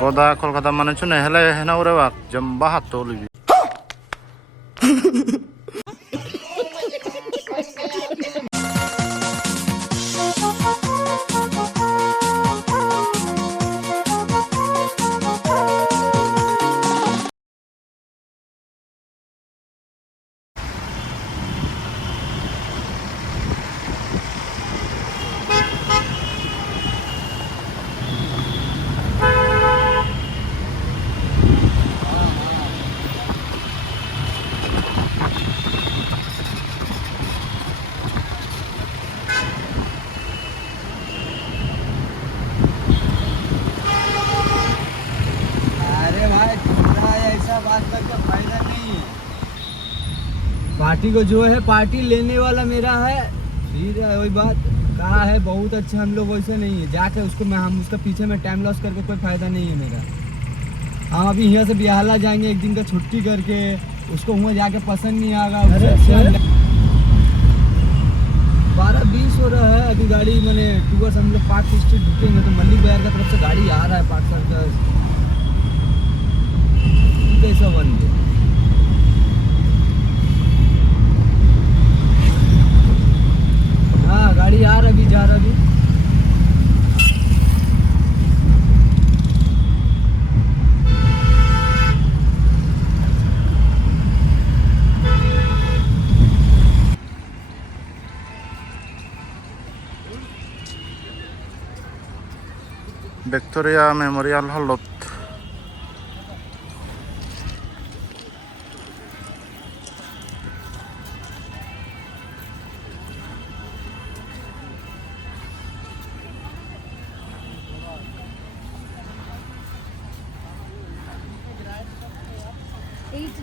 goda kolkata mane chune hele hena ure bak jamba hatto libi party को जो है party लेने वाला मेरा है, फिर वही बात कहा है बहुत अच्छा। हम लोग वैसे नहीं है जाके उसको हम उसका पीछे में टाइम लॉस करके कोई फायदा नहीं है मेरा। हम अभी यहाँ से बिहारला जाएंगे एक दिन का छुट्टी करके, उसको वहाँ जाके पसंद नहीं आएगा। 12:20 हो रहा है अभी। गाड़ी मैंने टूवर्स हम लोग पार्क स्ट्रीट ढुकेंगे तो मल्लिक बाजार की तरफ से गाड़ी आ रहा है पार्क सर्कस कैसा बन गया। हाँ गाड़ी आ रहा अभी जा रहा अभी। Victoria Memorial Hall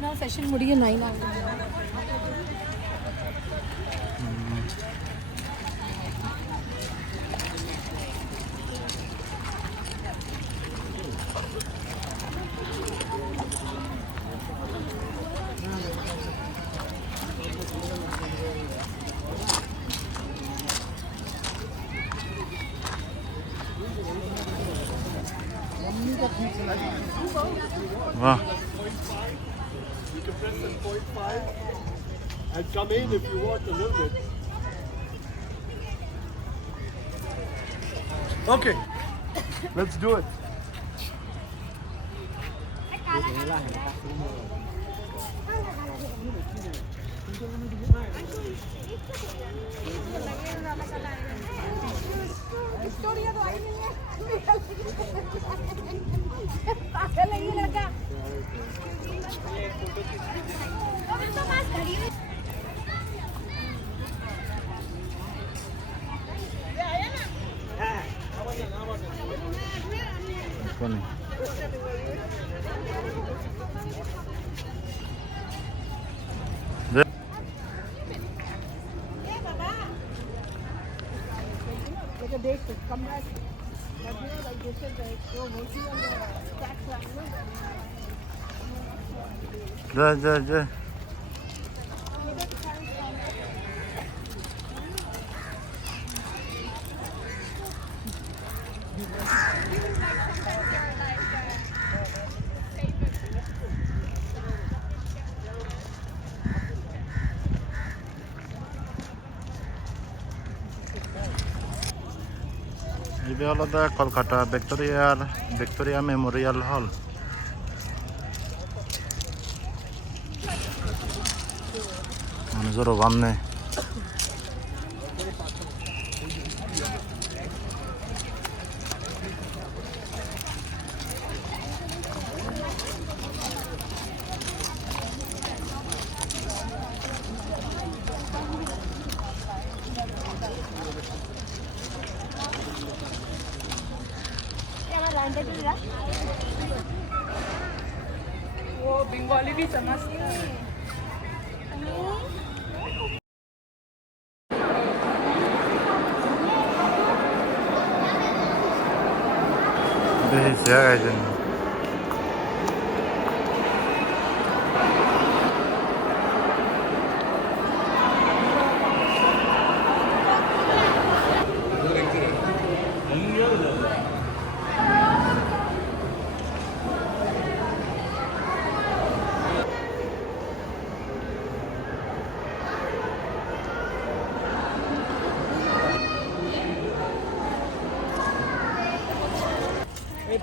now session मुड़िए 9 आ गया। वाह You can press the 0.5 and come in if you want a little bit. Okay, let's do it. funny. जा Ini adalah Kolkata Victoria Memorial Hall. Manzaro banne. वो बंगाली भी समझती है। Bisa aja.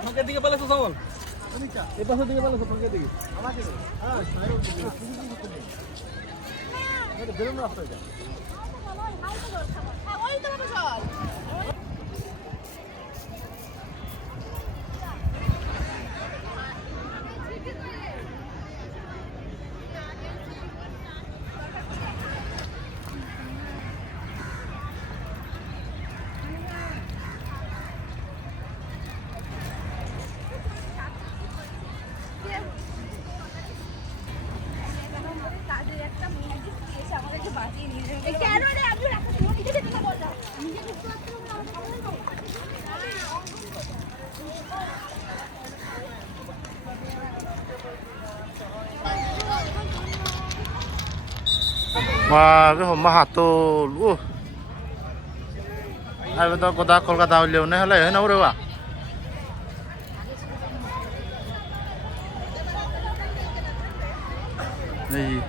ফাঁকের দিকে পালাছো সামল এই পাশের দিকে পালাছো ফাঁকের দিকে বেরোন রাস্তা এটা Wow, cái hôm mà hạt tô luôn. Ai bây giờ có đá Kolkata liều này hay là nấu đâu à? Đây.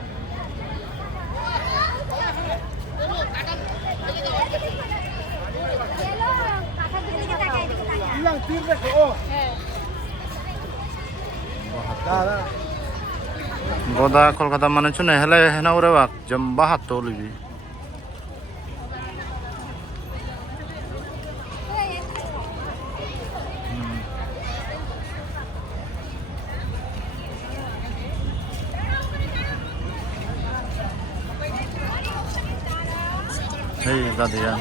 Goda Kolkata mana cune hele na ure wak jam 72 lebih. Hei tadi ya.